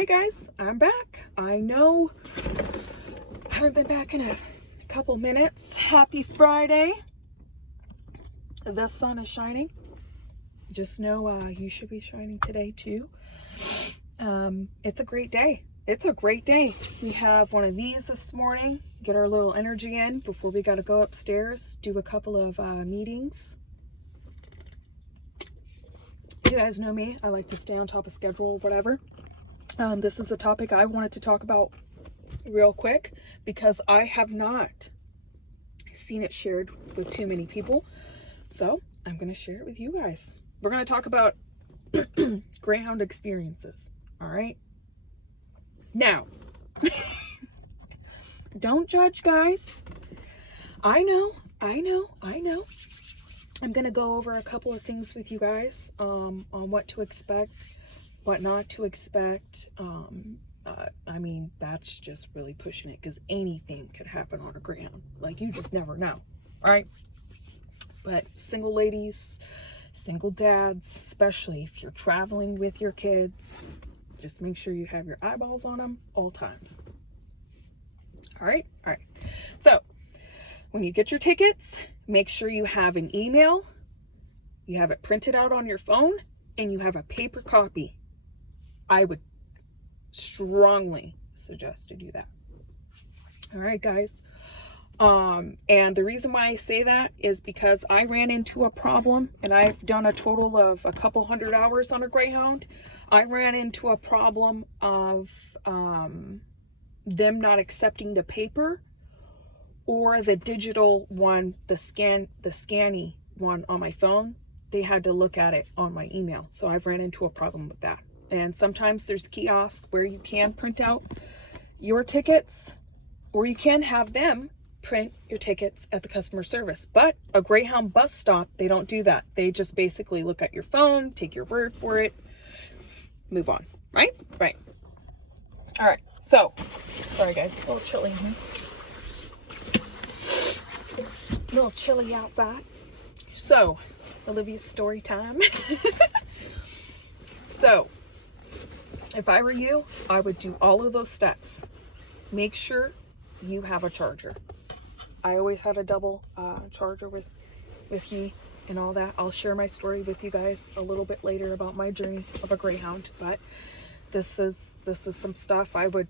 right, guys, I'm back. I know I haven't been back in a couple minutes. Happy Friday. The sun is shining. Just know you should be shining today too. It's a great day. It's a great day. We have one of these this morning. Get our little energy in before we got to go upstairs, do a couple of meetings. You guys know me. I like to stay on top of schedule, whatever. This is a topic I wanted to talk about real quick because I have not seen it shared with too many people. So I'm going to share it with you guys. We're going to talk about Greyhound experiences. All right. Now, don't judge, guys. I know. I'm going to go over a couple of things with you guys on what to expect, what not to expect. I mean, that's just really pushing it because anything could happen on a Greyhound. Like, you just never know, right? But single ladies, single dads, especially if you're traveling with your kids, just make sure you have your eyeballs on them all times. All right. So when you get your tickets, make sure you have an email, you have it printed out on your phone, and you have a paper copy. I would strongly suggest to do that. All right, guys. And the reason why I say that is because I ran into a problem, and I've done a total of a couple hundred hours on a Greyhound. I ran into a problem of them not accepting the paper or the digital one, the scanny one on my phone. They had to look at it on my email. So I've ran into a problem with that. And sometimes there's kiosks where you can print out your tickets, or you can have them print your tickets at the customer service. But a Greyhound bus stop, they don't do that. They just basically look at your phone, take your word for it, move on. Right? All right. So, sorry guys, a little chilly in here. A little chilly outside. So, Olivia's story time. So, if I were you, I would do all of those steps. Make sure you have a charger. I always had a double charger with me and all that. I'll share my story with you guys a little bit later about my journey of a Greyhound, but this is some stuff I would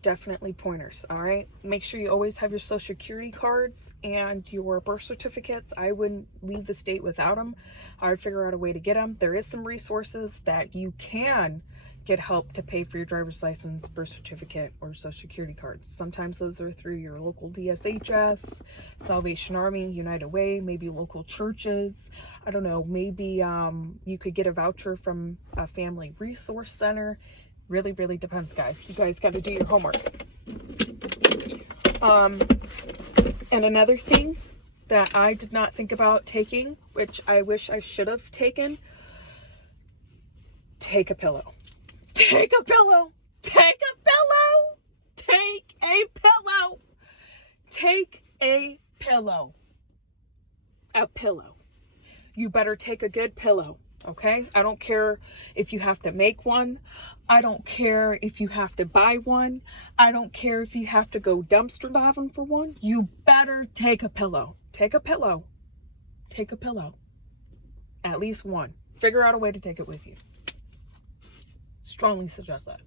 definitely pointers. All right, make sure you always have your social security cards and your birth certificates. I wouldn't leave the state without them. I would figure out a way to get them. There is some resources that you can get help to pay for your driver's license, birth certificate, or social security cards. Sometimes those are through your local DSHS, Salvation Army, United Way, maybe local churches. I don't know, maybe you could get a voucher from a family resource center. Really depends, guys. You guys got to do your homework. And another thing that I did not think about taking, which I wish I should have taken, take a pillow. Take a pillow. Take a pillow. Take a pillow. Take a pillow. A pillow. You better take a good pillow, okay? I don't care if you have to make one. I don't care if you have to buy one. I don't care if you have to go dumpster diving for one. You better take a pillow. Take a pillow. Take a pillow. At least one. Figure out a way to take it with you. Strongly suggest that.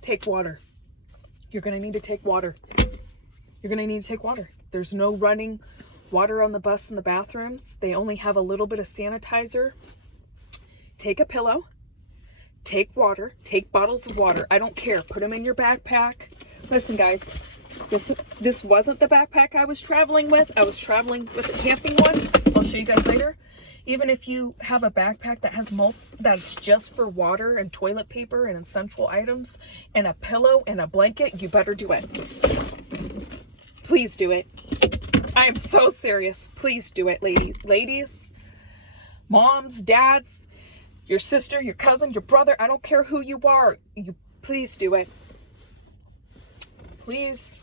Take water. You're going to need to take water. You're going to need to take water. There's no running water on the bus in the bathrooms. They only have a little bit of sanitizer. Take a pillow. Take water. Take bottles of water. I don't care. Put them in your backpack. Listen, guys. This wasn't the backpack I was traveling with. I was traveling with a camping one. I'll show you guys later. Even if you have a backpack that has that's just for water and toilet paper and essential items and a pillow and a blanket, you better do it. Please do it. I am so serious. Please do it, ladies, moms, dads, your sister, your cousin, your brother. I don't care who you are. Please do it. Please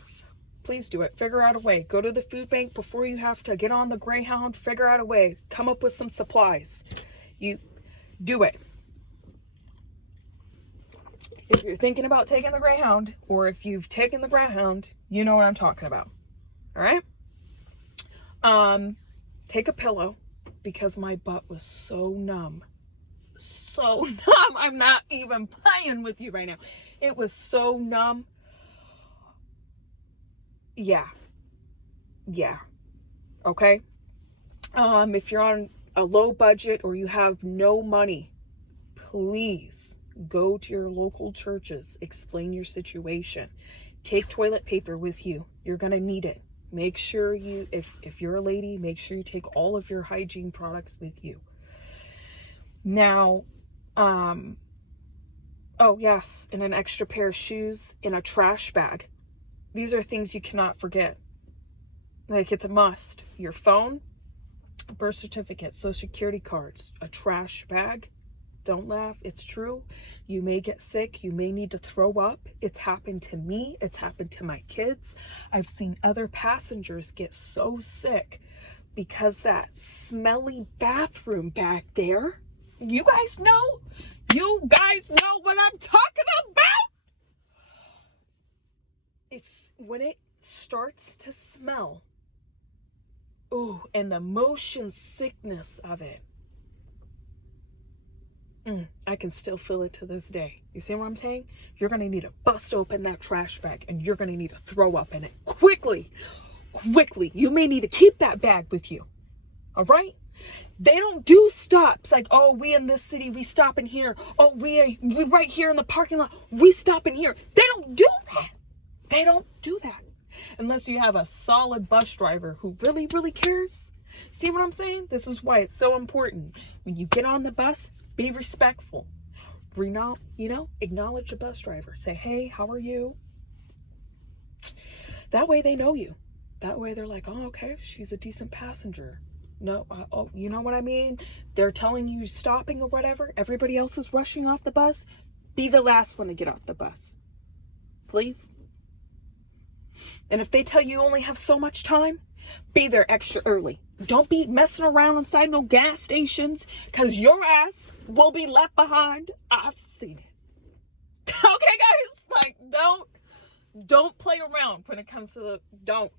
do it. Figure out a way. Go to the food bank before you have to get on the Greyhound. Figure out a way. Come up with some supplies. You do it. If you're thinking about taking the Greyhound, or if you've taken the Greyhound, you know what I'm talking about. All right? Take a pillow, because my butt was so numb. So numb. I'm not even playing with you right now. It was so numb. Yeah. Okay? If you're on a low budget or you have no money, please go to your local churches, explain your situation. Take toilet paper with you. You're going to need it. Make sure you, if you're a lady, make sure you take all of your hygiene products with you. Now, oh yes, and an extra pair of shoes in a trash bag. These are things you cannot forget. Like, it's a must. Your phone, birth certificate, social security cards, a trash bag. Don't laugh. It's true. You may get sick. You may need to throw up. It's happened to me. It's happened to my kids. I've seen other passengers get so sick because that smelly bathroom back there. You guys know? You guys know what I'm talking about? It's when it starts to smell. Ooh, and the motion sickness of it. I can still feel it to this day. You see what I'm saying? You're going to need to bust open that trash bag, and you're going to need to throw up in it quickly. You may need to keep that bag with you. All right? They don't do stops like, oh, we in this city, we stop in here. Oh, we right here in the parking lot, we stop in here. They don't do that. They don't do that. Unless you have a solid bus driver who really, really cares. See what I'm saying? This is why it's so important. When you get on the bus, be respectful. Acknowledge the bus driver. Say, hey, how are you? That way they know you. That way they're like, oh, okay, she's a decent passenger. No, you know what I mean? They're telling you stopping or whatever. Everybody else is rushing off the bus. Be the last one to get off the bus. Please. And if they tell you only have so much time, be there extra early. Don't be messing around inside no gas stations, because your ass will be left behind. I've seen it. Okay, guys? Like, don't play around when it comes to don't.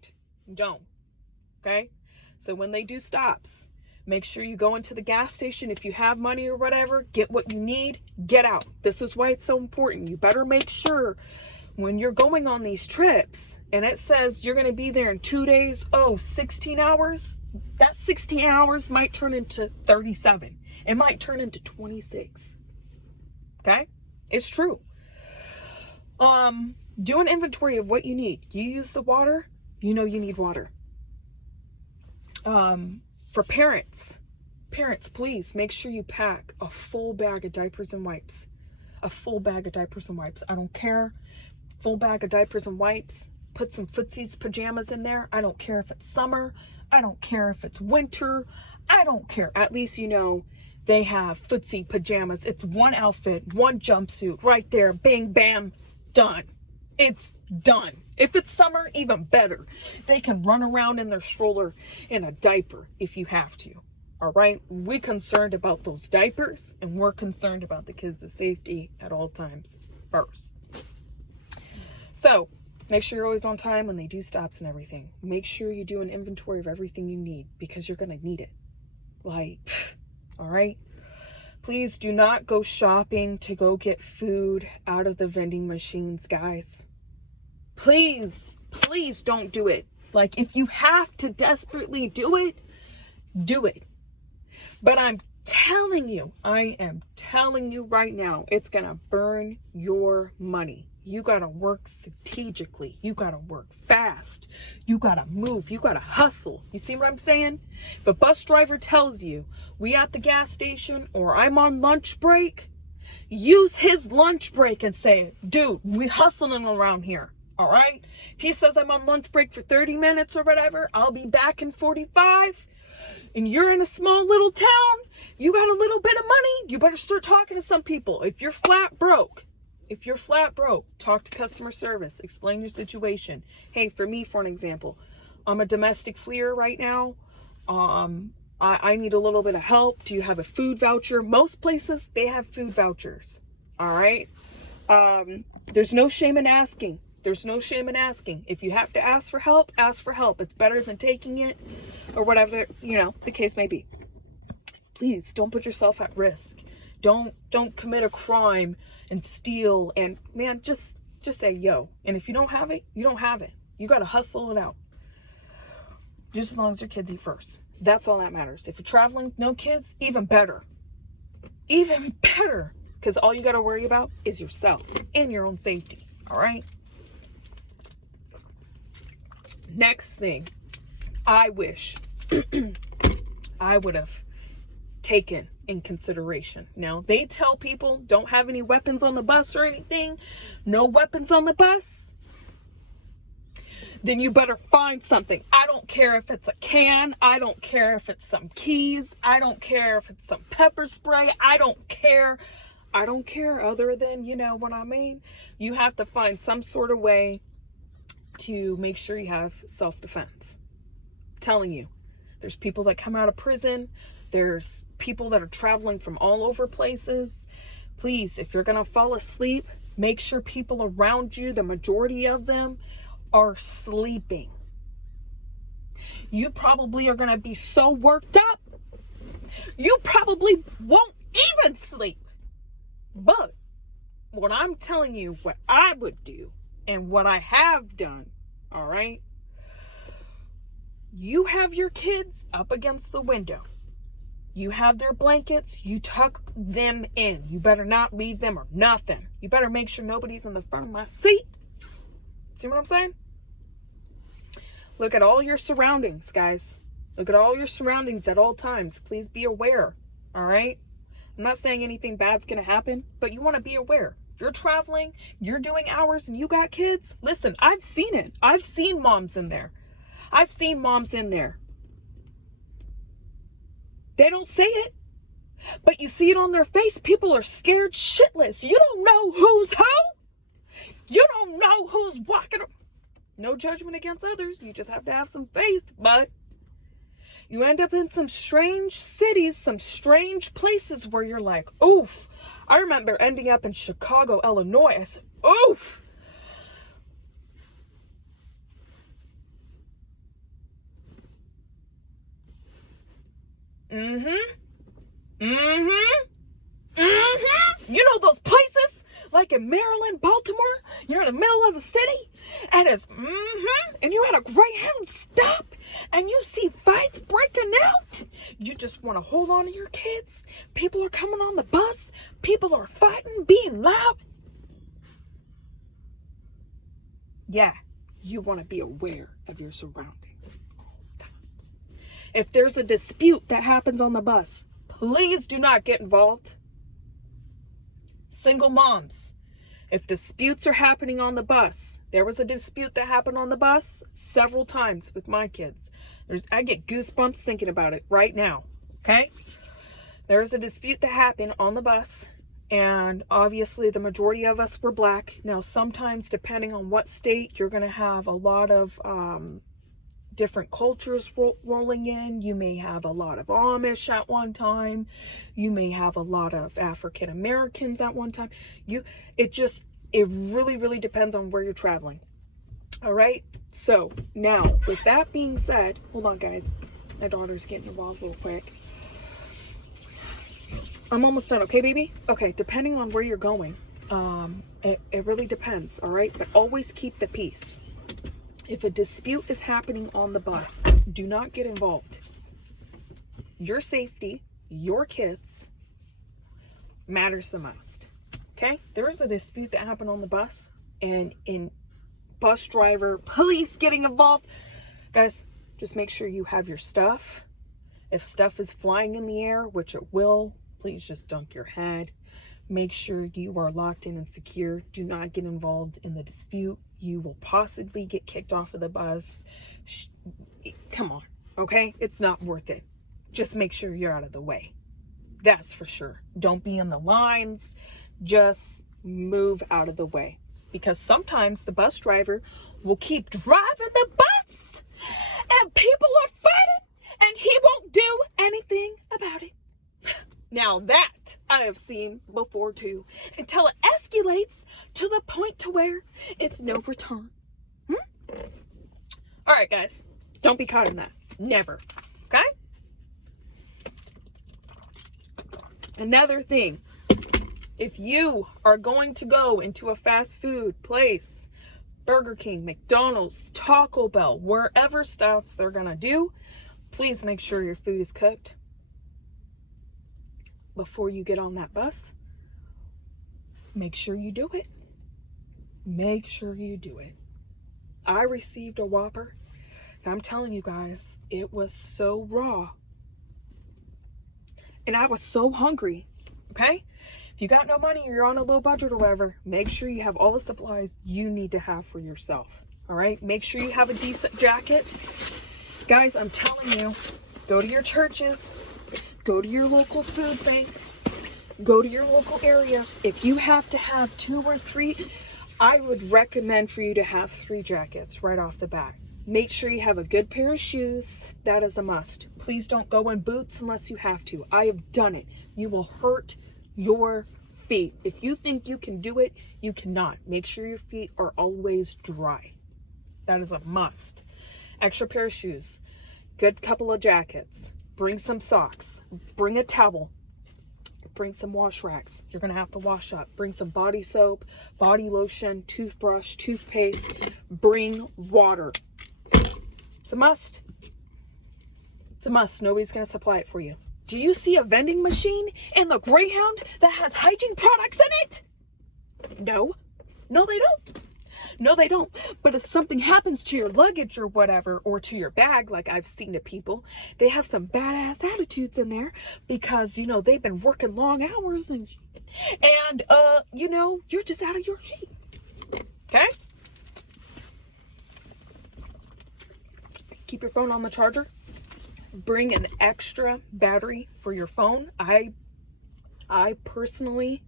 Okay? So when they do stops, make sure you go into the gas station. If you have money or whatever, get what you need, get out. This is why it's so important. You better make sure when you're going on these trips and it says you're going to be there in 2 days, 16 hours, that 16 hours might turn into 37. It might turn into 26. Okay? It's true. Do an inventory of what you need. You use the water, you know you need water. For parents, please make sure you pack a full bag of diapers and wipes. A full bag of diapers and wipes. I don't care. Full bag of diapers and wipes. Put some footsies pajamas in there. I don't care if it's summer. I don't care if it's winter. I don't care. At least you know they have footsie pajamas. It's one outfit, one jumpsuit right there. Bang, bam, done. It's done. If it's summer, even better. They can run around in their stroller in a diaper if you have to. All right? We're concerned about those diapers, and we're concerned about the kids' safety at all times first. So, make sure you're always on time when they do stops and everything. Make sure you do an inventory of everything you need, because you're going to need it. Like, all right? Please do not go shopping to go get food out of the vending machines, guys. Please don't do it. Like, if you have to desperately do it, do it. But I am telling you right now, it's going to burn your money. You got to work strategically. You got to work fast. You got to move. You got to hustle. You see what I'm saying? If a bus driver tells you, we at the gas station or I'm on lunch break, use his lunch break and say, dude, we hustling around here. All right? If he says I'm on lunch break for 30 minutes or whatever, I'll be back in 45. And you're in a small little town, you got a little bit of money, you better start talking to some people. If you're flat broke, talk to customer service, explain your situation. Hey, for me, for an example, I'm a domestic fleer right now. I need a little bit of help. Do you have a food voucher? Most places, they have food vouchers. All right. There's no shame in asking. There's no shame in asking. If you have to ask for help, ask for help. It's better than taking it, or whatever, the case may be. Please don't put yourself at risk. Don't commit a crime and steal, and man, just say yo. And if you don't have it, you don't have it. You got to hustle it out. Just as long as your kids eat first. That's all that matters. If you're traveling, no kids, even better. Even better. Because all you got to worry about is yourself and your own safety. All right? Next thing, I wish I would have taken in consideration. Now, they tell people don't have any weapons on the bus or anything. No weapons on the bus. Then you better find something. I don't care if it's a can. I don't care if it's some keys. I don't care if it's some pepper spray. I don't care. I don't care other than, you know what I mean? You have to find some sort of way to make sure you have self-defense. I'm telling you, there's people that come out of prison. There's people that are traveling from all over places. Please, if you're going to fall asleep, make sure people around you, the majority of them, are sleeping. You probably are going to be so worked up, you probably won't even sleep. But what I'm telling you, what I would do and what I have done, all right? You have your kids up against the window. You have their blankets. You tuck them in. You better not leave them or nothing. You better make sure nobody's in the front of my seat. See what I'm saying? Look at all your surroundings, guys. Look at all your surroundings at all times. Please be aware, all right? I'm not saying anything bad's going to happen, but you want to be aware. If you're traveling, you're doing hours, and you got kids, listen, I've seen it. I've seen moms in there. I've seen moms in there. They don't say it, but you see it on their face. People are scared shitless. You don't know who's who. You don't know who's walking. No judgment against others. You just have to have some faith, but you end up in some strange cities, some strange places where you're like, oof. I remember ending up in Chicago, Illinois. I said, oof. You know those places like in Maryland, Baltimore? You're in the middle of the city and it's and you're at a Greyhound stop and you see fights breaking out. You just want to hold on to your kids. People are coming on the bus. People are fighting, being loud. Yeah, you want to be aware of your surroundings. If there's a dispute that happens on the bus, please do not get involved. Single moms, if disputes are happening on the bus, there was a dispute that happened on the bus several times with my kids. I get goosebumps thinking about it right now, okay? There's a dispute that happened on the bus, and obviously the majority of us were black. Now, sometimes, depending on what state, you're going to have a lot of different cultures rolling in. You may have a lot of Amish at one time. You may have a lot of African Americans at one time. It really, really depends on where you're traveling. All right. So now, with that being said, hold on, guys. My daughter's getting involved real quick. I'm almost done. Okay, baby? Okay. Depending on where you're going, it really depends. All right. But always keep the peace. If a dispute is happening on the bus, do not get involved. Your safety, your kids, matters the most. Okay? There was a dispute that happened on the bus, and in bus driver, police getting involved. Guys, just make sure you have your stuff. If stuff is flying in the air, which it will, please just dunk your head. Make sure you are locked in and secure. Do not get involved in the dispute. You will possibly get kicked off of the bus. Come on, okay? It's not worth it. Just make sure you're out of the way. That's for sure. Don't be in the lines. Just move out of the way. Because sometimes the bus driver will keep driving the bus and people are fighting and he won't do anything about it. Now that I have seen before too, until it escalates to the point to where it's no return. All right, guys, don't be caught in that. Never. Okay? Another thing, if you are going to go into a fast food place, Burger King, McDonald's, Taco Bell, wherever stops they're gonna do, please make sure your food is cooked before you get on that bus. Make sure you do it. Make sure you do it. I received a Whopper, and I'm telling you guys, it was so raw. And I was so hungry, okay? If you got no money or you're on a low budget or whatever, make sure you have all the supplies you need to have for yourself, all right? Make sure you have a decent jacket. Guys, I'm telling you, go to your churches, go to your local food banks, go to your local areas. If you have to have 2 or 3, I would recommend for you to have 3 jackets right off the bat. Make sure you have a good pair of shoes. That is a must. Please don't go in boots unless you have to. I have done it. You will hurt your feet. If you think you can do it, you cannot. Make sure your feet are always dry. That is a must. Extra pair of shoes. Good couple of jackets. Bring some socks. Bring a towel. Bring some wash racks. You're going to have to wash up. Bring some body soap, body lotion, toothbrush, toothpaste. Bring water. It's a must. It's a must. Nobody's going to supply it for you. Do you see a vending machine in the Greyhound that has hygiene products in it? No. No, they don't. No, they don't. But if something happens to your luggage or whatever, or to your bag, like I've seen to people, they have some badass attitudes in there because, you know, they've been working long hours and you know, you're just out of your sheet. Okay? Keep your phone on the charger. Bring an extra battery for your phone. I personally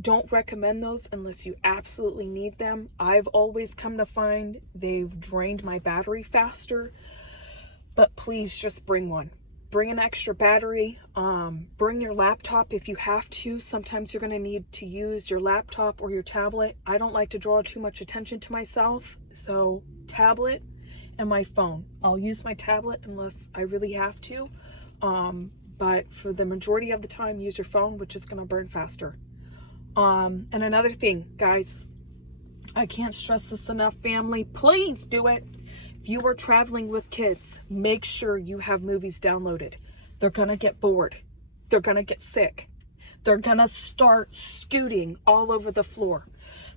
don't recommend those unless you absolutely need them. I've always come to find they've drained my battery faster, but please just bring one. Bring an extra battery. Bring your laptop if you have to. Sometimes you're going to need to use your laptop or your tablet. I don't like to draw too much attention to myself, so tablet and my phone. I'll use my tablet unless I really have to, but for the majority of the time, use your phone, which is going to burn faster. And another thing, guys, I can't stress this enough, family. Please do it. If you are traveling with kids, make sure you have movies downloaded. They're going to get bored. They're going to get sick. They're going to start scooting all over the floor.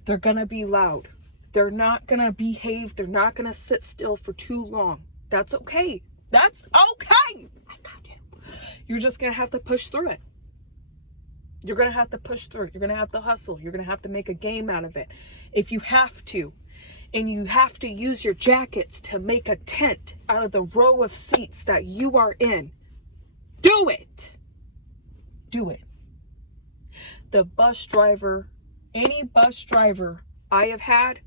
They're going to be loud. They're not going to behave. They're not going to sit still for too long. That's okay. That's okay. I got you. You're just going to have to push through it. You're going to have to push through it. You're going to have to hustle. You're going to have to make a game out of it. If you have to, and you have to use your jackets to make a tent out of the row of seats that you are in, do it. Do it. The bus driver, any bus driver I have had,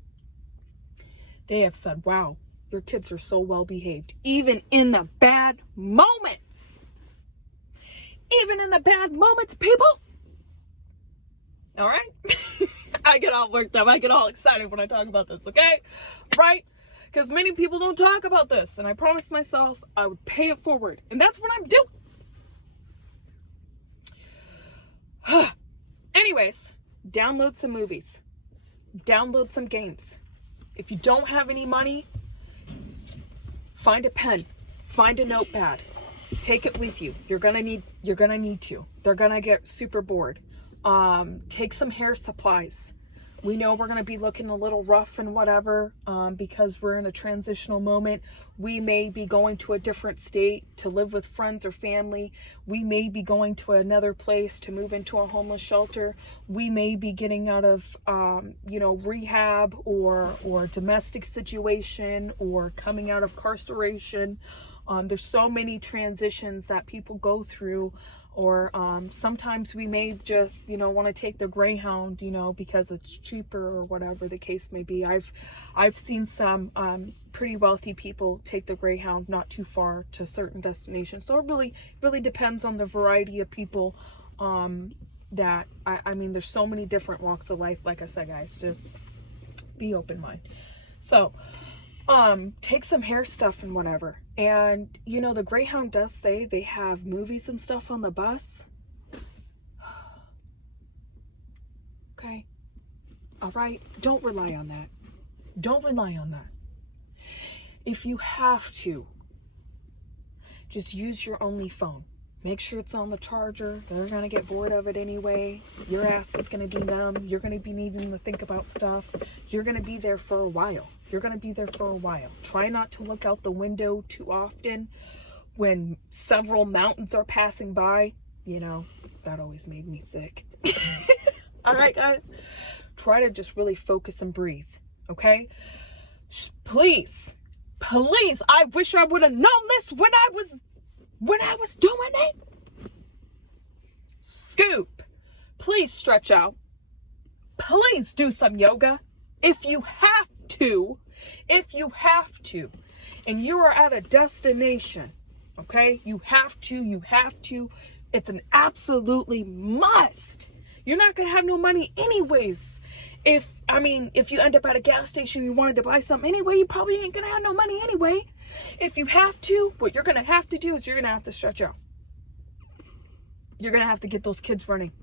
they have said, wow, your kids are so well behaved. Even in the bad moments. Even in the bad moments, people. All right? I get all worked up. I get all excited when I talk about this, okay? Right? Because many people don't talk about this. And I promised myself I would pay it forward. And that's what I'm doing. Anyways, download some movies. Download some games. If you don't have any money, find a pen. Find a notepad. Take it with you. You're gonna need to. They're gonna get super bored. Take some hair supplies. We know we're going to be looking a little rough and whatever, because we're in a transitional moment. We may be going to a different state to live with friends or family. We may be going to another place to move into a homeless shelter. We may be getting out of, rehab or domestic situation or coming out of incarceration. There's so many transitions that people go through Or sometimes we may just, you know, want to take the Greyhound, you know, because it's cheaper or whatever the case may be. I've seen some pretty wealthy people take the Greyhound not too far to certain destinations. So it really depends on the variety of people that I mean, there's so many different walks of life. Like I said, guys, just be open mind. So take some hair stuff and whatever. And you know, the Greyhound does say they have movies and stuff on the bus. Okay. All right. Don't rely on that. Don't rely on that. If you have to, just use your only phone. Make sure it's on the charger. They're going to get bored of it anyway. Your ass is going to be numb. You're going to be needing to think about stuff. You're going to be there for a while. You're going to be there for a while. Try not to look out the window too often when several mountains are passing by. You know, that always made me sick. All right, guys. Try to just really focus and breathe. Okay? Please. Please. I wish I would have known this when I was doing it. Scoop. Please stretch out. Please do some yoga. If you have to, and you are at a destination, okay? You have to. It's an absolutely must. You're not going to have no money anyways. If you end up at a gas station, you wanted to buy something anyway, you probably ain't going to have no money anyway. If you have to, what you're going to have to do is you're going to have to stretch out. You're going to have to get those kids running.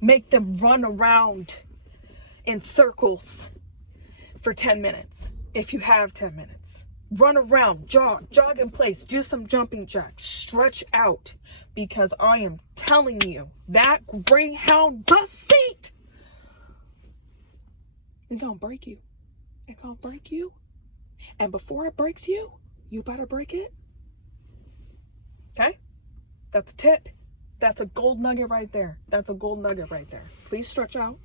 Make them run around in circles for 10 minutes. If you have 10 minutes. Run around, jog in place, do some jumping jacks, stretch out. Because I am telling you, that Greyhound bus seat, it's going to break you. It's going to break you. And before it breaks you, you better break it. Okay? That's a tip. That's a gold nugget right there. Please stretch out.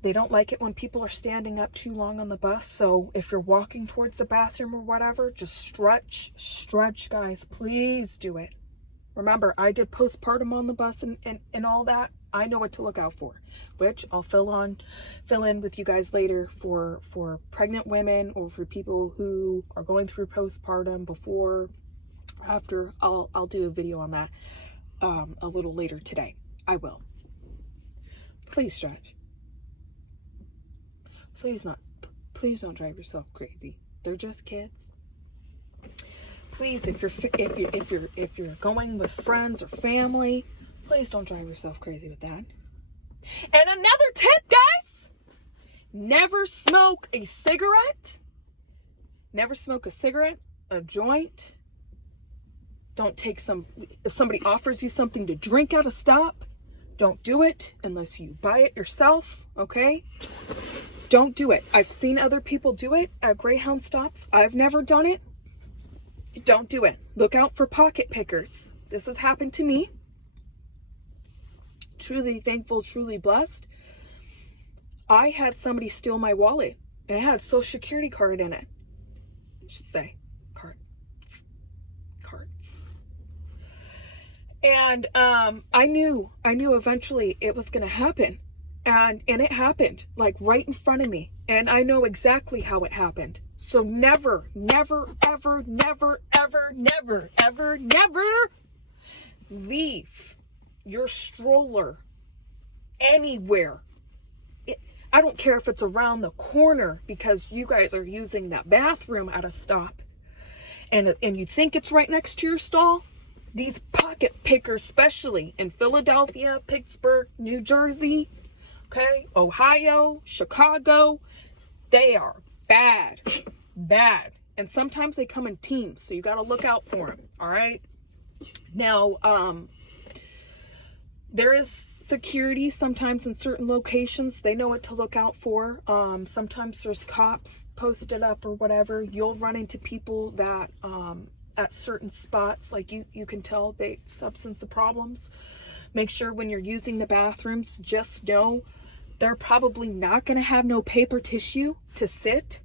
They don't like it when people are standing up too long on the bus. So if you're walking towards the bathroom or whatever, just stretch, guys. Please do it. Remember, I did postpartum on the bus and all that. I know what to look out for, which I'll fill in with you guys later for pregnant women or for people who are going through postpartum before, after. I'll do a video on that a little later today. I will. Please stretch. Please don't drive yourself crazy. They're just kids. Please, if you're going with friends or family, please don't drive yourself crazy with that. And another tip, guys, never smoke a cigarette. A joint. Don't take if somebody offers you something to drink at a stop, don't do it unless you buy it yourself, okay? Don't do it. I've seen other people do it at Greyhound stops. I've never done it. Don't do it. Look out for pocket pickers. This has happened to me. Truly thankful, truly blessed. I had somebody steal my wallet and it had a social security card in it. I should say cards. And I knew eventually it was going to happen. And it happened like right in front of me. And I know exactly how it happened. So never leave your stroller anywhere. I don't care if it's around the corner because you guys are using that bathroom at a stop. And you think it's right next to your stall. These pocket pickers, especially in Philadelphia, Pittsburgh, New Jersey, okay, Ohio, Chicago, they are bad. And sometimes they come in teams, so you got to look out for them, all right? Now, there is security sometimes in certain locations. They know what to look out for. Sometimes there's cops posted up or whatever. You'll run into people that at certain spots, like you can tell they substance problems. Make sure when you're using the bathrooms, just know they're probably not going to have no paper tissue to sit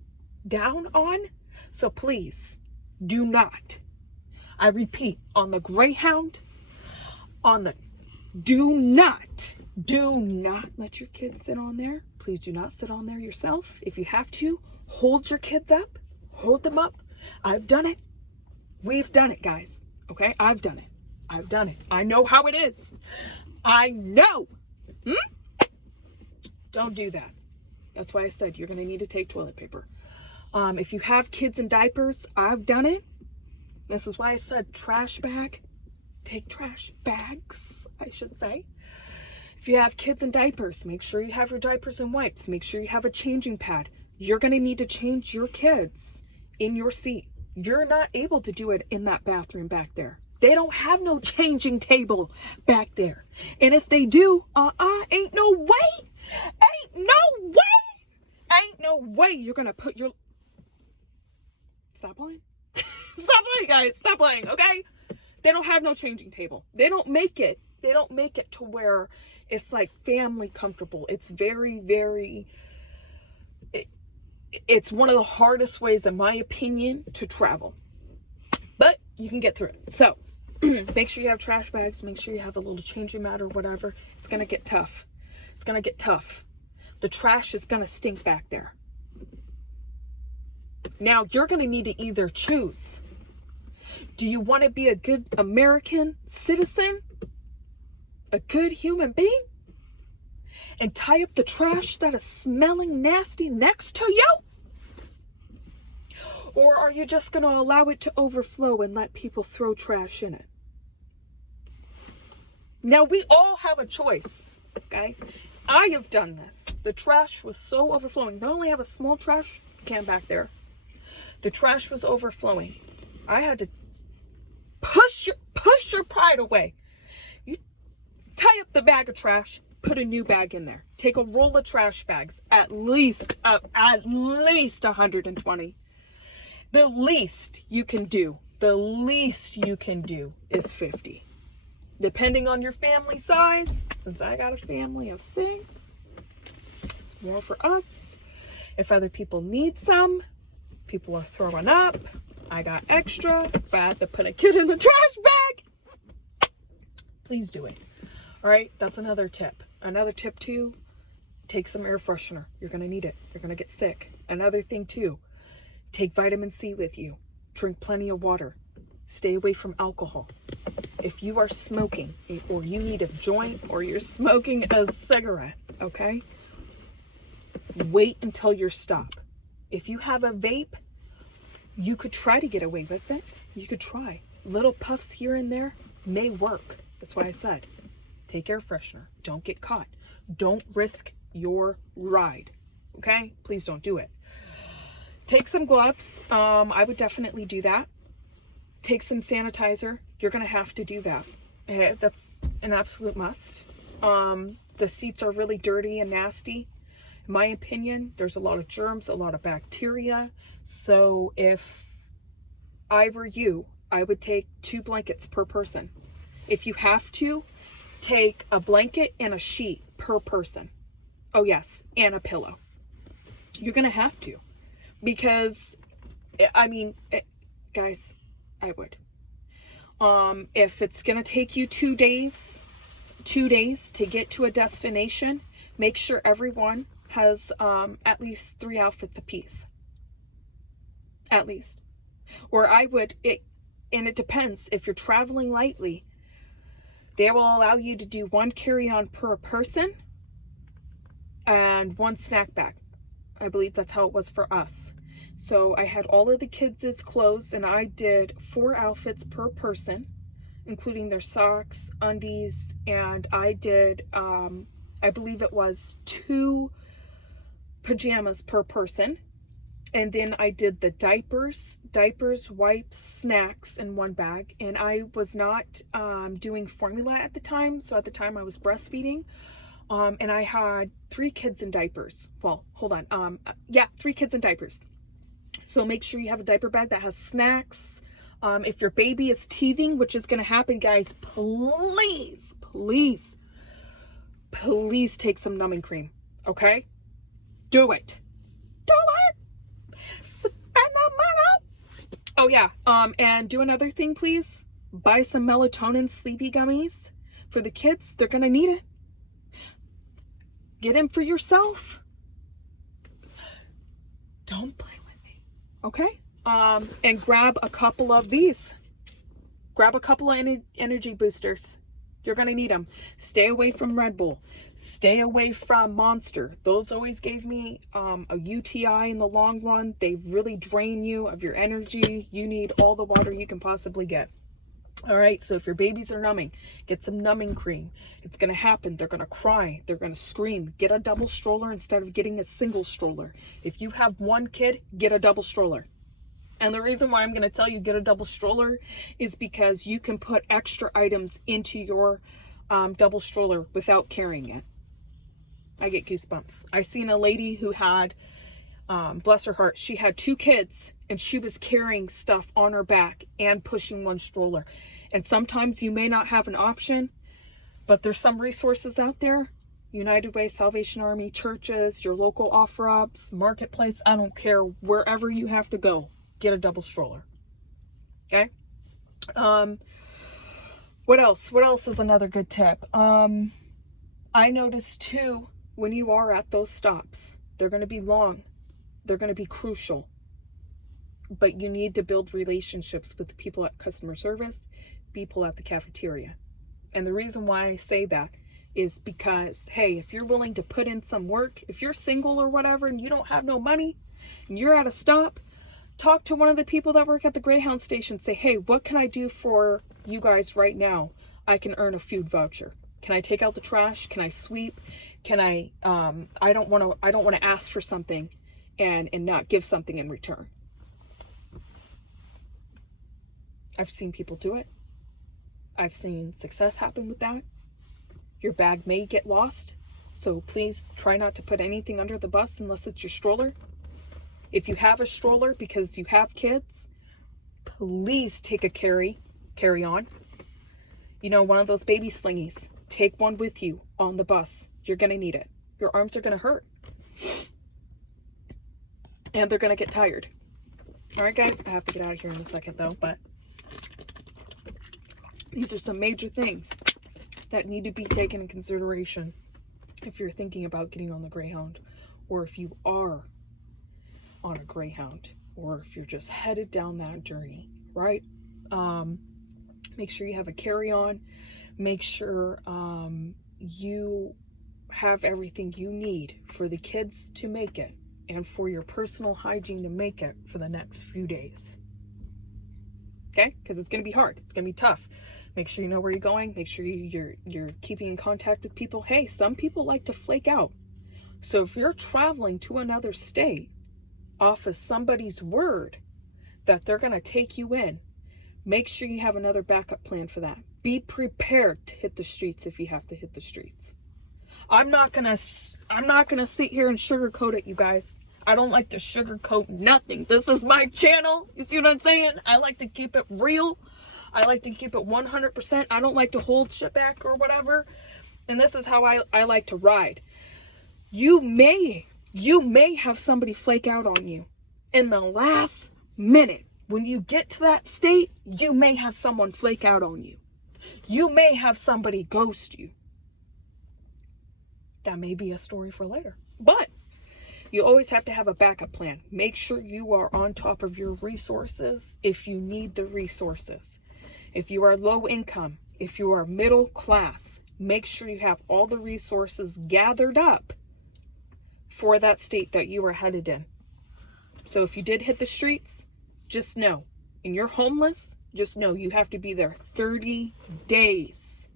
down on. So please do not. I repeat, on the Greyhound, do not let your kids sit on there. Please do not sit on there yourself. If you have to, hold your kids up. Hold them up. I've done it. We've done it, guys. Okay? I've done it. I know how it is. I know. Don't do that. That's why I said you're going to need to take toilet paper. If you have kids in diapers, I've done it. This is why I said trash bag. Take trash bags, I should say. If you have kids in diapers, make sure you have your diapers and wipes. Make sure you have a changing pad. You're going to need to change your kids in your seat. You're not able to do it in that bathroom back there. They don't have no changing table back there. And if they do, ain't no way. Ain't no way you're going to put your... Stop playing. Stop playing, guys. Stop playing, okay? They don't have no changing table. They don't make it to where it's like family comfortable. It's very, very... It's one of the hardest ways, in my opinion, to travel. But you can get through it. So, make sure you have trash bags. Make sure you have a little changing mat or whatever. It's going to get tough. It's going to get tough. The trash is going to stink back there. Now, you're going to need to either choose. Do you want to be a good American citizen? A good human being? And tie up the trash that is smelling nasty next to you? Or are you just going to allow it to overflow and let people throw trash in it? Now, we all have a choice, okay? I have done this. The trash was so overflowing. They only have a small trash can back there. The trash was overflowing. I had to push your pride away. You tie up the bag of trash, put a new bag in there. Take a roll of trash bags, at least 120. The least you can do is 50. Depending on your family size, since I got a family of 6, it's more for us. If other people need some, people are throwing up, I got extra. If I have to put a kid in the trash bag, please do it. All right, that's another tip. Another tip too, take some air freshener. You're going to need it. You're going to get sick. Another thing too, take vitamin C with you. Drink plenty of water. Stay away from alcohol. If you are smoking or you need a joint or you're smoking a cigarette, okay? Wait until you stop. If you have a vape, you could try to get away with it. You could try. Little puffs here and there may work. That's why I said, take air freshener. Don't get caught. Don't risk your ride. Okay? Please don't do it. Take some gloves. I would definitely do that. Take some sanitizer. You're going to have to do that. That's an absolute must. The seats are really dirty and nasty. In my opinion, there's a lot of germs, a lot of bacteria. So if I were you, I would take 2 blankets per person. If you have to, take a blanket and a sheet per person. Oh yes, and a pillow. You're going to have to. Because, guys, I would. If it's going to take you 2 days to get to a destination, make sure everyone has at least 3 outfits apiece. At least. Or and it depends. If you're traveling lightly, they will allow you to do 1 carry-on per person and 1 snack bag. I believe that's how it was for us. So I had all of the kids' clothes and I did 4 outfits per person, including their socks, undies, and I did, I believe it was 2 pajamas per person. And then I did the diapers, wipes, snacks in 1 bag. And I was not doing formula at the time. So at the time I was breastfeeding. And I had 3 kids in diapers. Well, hold on. 3 kids in diapers. So make sure you have a diaper bag that has snacks. If your baby is teething, which is going to happen, guys, please take some numbing cream. Okay? Do it. Spend the money. Oh yeah, and do another thing, please. Buy some melatonin sleepy gummies for the kids. They're gonna need it. Get them for yourself. Don't play with me, okay? And grab a couple of these. Grab a couple of energy boosters. You're gonna need them. Stay away from Red Bull. Stay away from Monster. Those always gave me a UTI in the long run. They really drain you of your energy. You need all the water you can possibly get. All right, so if your babies are numbing, get some numbing cream. It's gonna happen. They're gonna cry. They're gonna scream. Get a double stroller instead of getting a single stroller. If you have one kid, get a double stroller. And the reason why I'm going to tell you get a double stroller is because you can put extra items into your double stroller without carrying it. I get goosebumps. I seen a lady who had, bless her heart, she had 2 kids and she was carrying stuff on her back and pushing one stroller. And sometimes you may not have an option, but there's some resources out there. United Way, Salvation Army, churches, your local offer-ups, marketplace, I don't care, wherever you have to go. Get a double stroller. Okay. What else? What else is another good tip? I noticed too, when you are at those stops, they're going to be long. They're going to be crucial. But you need to build relationships with the people at customer service, people at the cafeteria. And the reason why I say that is because, hey, if you're willing to put in some work, if you're single or whatever and you don't have no money and you're at a stop, talk to one of the people that work at the Greyhound station. Say, hey, what can I do for you guys right now? I can earn a food voucher. Can I take out the trash? Can I sweep? Can I don't want to ask for something and not give something in return. I've seen people do it. I've seen success happen with that. Your bag may get lost, so please try not to put anything under the bus unless it's your stroller. If you have a stroller because you have kids, please take a carry-on. You know, one of those baby slingies. Take one with you on the bus. You're going to need it. Your arms are going to hurt. And they're going to get tired. All right, guys, I have to get out of here in a second, though, but these are some major things that need to be taken in consideration if you're thinking about getting on the Greyhound, or if you are on a Greyhound, or if you're just headed down that journey, right? Make sure you have a carry-on. Make sure you have everything you need for the kids to make it and for your personal hygiene to make it for the next few days. Okay? Because it's going to be hard. It's going to be tough. Make sure you know where you're going. Make sure you're keeping in contact with people. Hey, some people like to flake out. So if you're traveling to another state off of somebody's word that they're going to take you in, make sure you have another backup plan for that. Be prepared to hit the streets if you have to hit the streets. I'm not gonna sit here and sugarcoat it, you guys. I don't like to sugarcoat nothing. This is my channel. You see what I'm saying? I like to keep it real. I like to keep it 100%. I don't like to hold shit back or whatever. And this is how I like to ride. You may have somebody flake out on you in the last minute. When you get to that state, you may have someone flake out on you. You may have somebody ghost you. That may be a story for later. But you always have to have a backup plan. Make sure you are on top of your resources if you need the resources. If you are low income, if you are middle class, make sure you have all the resources gathered up for that state that you are headed in. So if you did hit the streets, just know, and you're homeless, just know you have to be there 30 days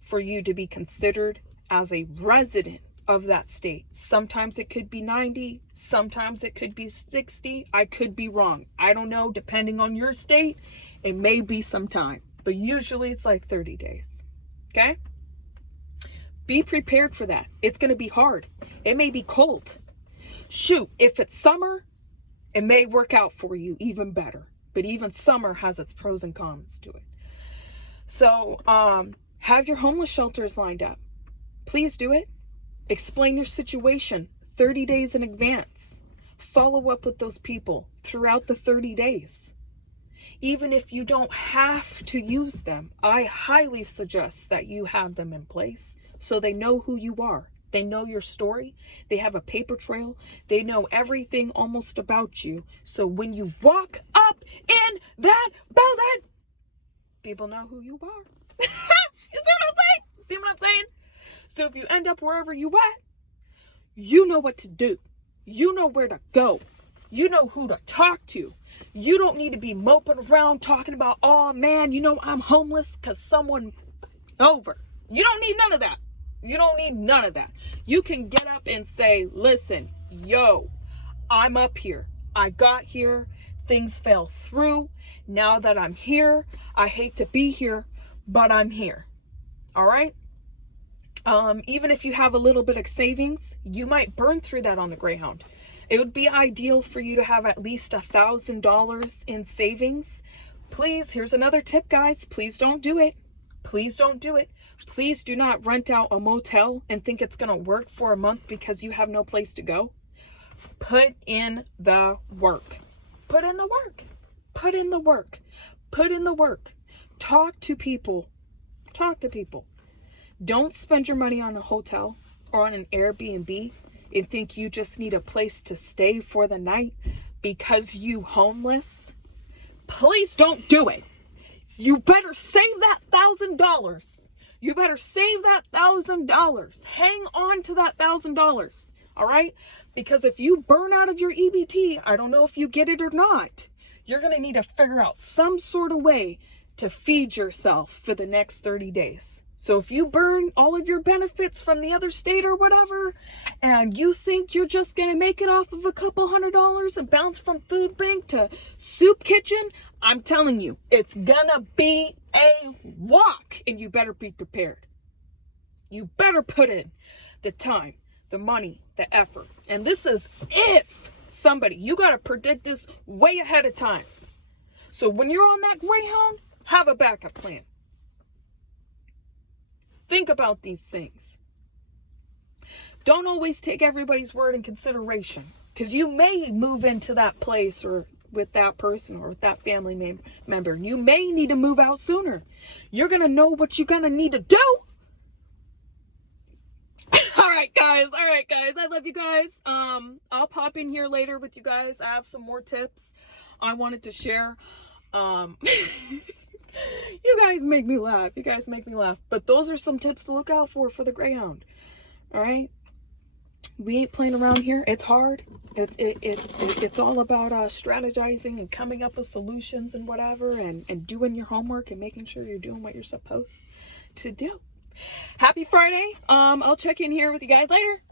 for you to be considered as a resident of that state. Sometimes it could be 90, sometimes it could be 60. I could be wrong. I don't know, depending on your state, it may be some time, but usually it's like 30 days. Okay? Be prepared for that. It's going to be hard. It may be cold. Shoot, if it's summer, it may work out for you even better. But even summer has its pros and cons to it. So, have your homeless shelters lined up. Please do it. Explain your situation 30 days in advance. Follow up with those people throughout the 30 days. Even if you don't have to use them, I highly suggest that you have them in place so they know who you are. They know your story. They have a paper trail. They know everything almost about you. So when you walk up in that building, people know who you are. You see what I'm saying? See what I'm saying? So if you end up wherever you at, you know what to do. You know where to go. You know who to talk to. You don't need to be moping around talking about, oh man, I'm homeless because someone over. You don't need none of that. You don't need none of that. You can get up and say, listen, yo, I'm up here. I got here. Things fell through. Now that I'm here, I hate to be here, but I'm here. All right? Even if you have a little bit of savings, you might burn through that on the Greyhound. It would be ideal for you to have at least $1,000 in savings. Please, here's another tip, guys. Please don't do it. Please don't do it. Please do not rent out a motel and think it's going to work for a month because you have no place to go. Put in the work. Put in the work. Put in the work. Put in the work. Talk to people. Talk to people. Don't spend your money on a hotel or on an Airbnb and think you just need a place to stay for the night because you homeless. Please don't do it. You better save that $1,000. You better save that $1,000. Hang on to that $1,000. All right? Because if you burn out of your EBT, I don't know if you get it or not, you're going to need to figure out some sort of way to feed yourself for the next 30 days. So if you burn all of your benefits from the other state or whatever, and you think you're just going to make it off of a couple $100 and bounce from food bank to soup kitchen, I'm telling you, it's going to be a walk, and you better be prepared. You better put in the time, the money, the effort. And this is if somebody, you got to predict this way ahead of time. So when you're on that Greyhound, have a backup plan. Think about these things. Don't always take everybody's word in consideration, because you may move into that place or with that person or with that family member. You may need to move out sooner. You're going to know what you're going to need to do. All right, guys. I love you guys. I'll pop in here later with you guys. I have some more tips I wanted to share. You guys make me laugh. But those are some tips to look out for the Greyhound. All right? We ain't playing around here. It's hard. It's all about strategizing and coming up with solutions and whatever, and doing your homework and making sure you're doing what you're supposed to do. Happy Friday. I'll check in here with you guys later.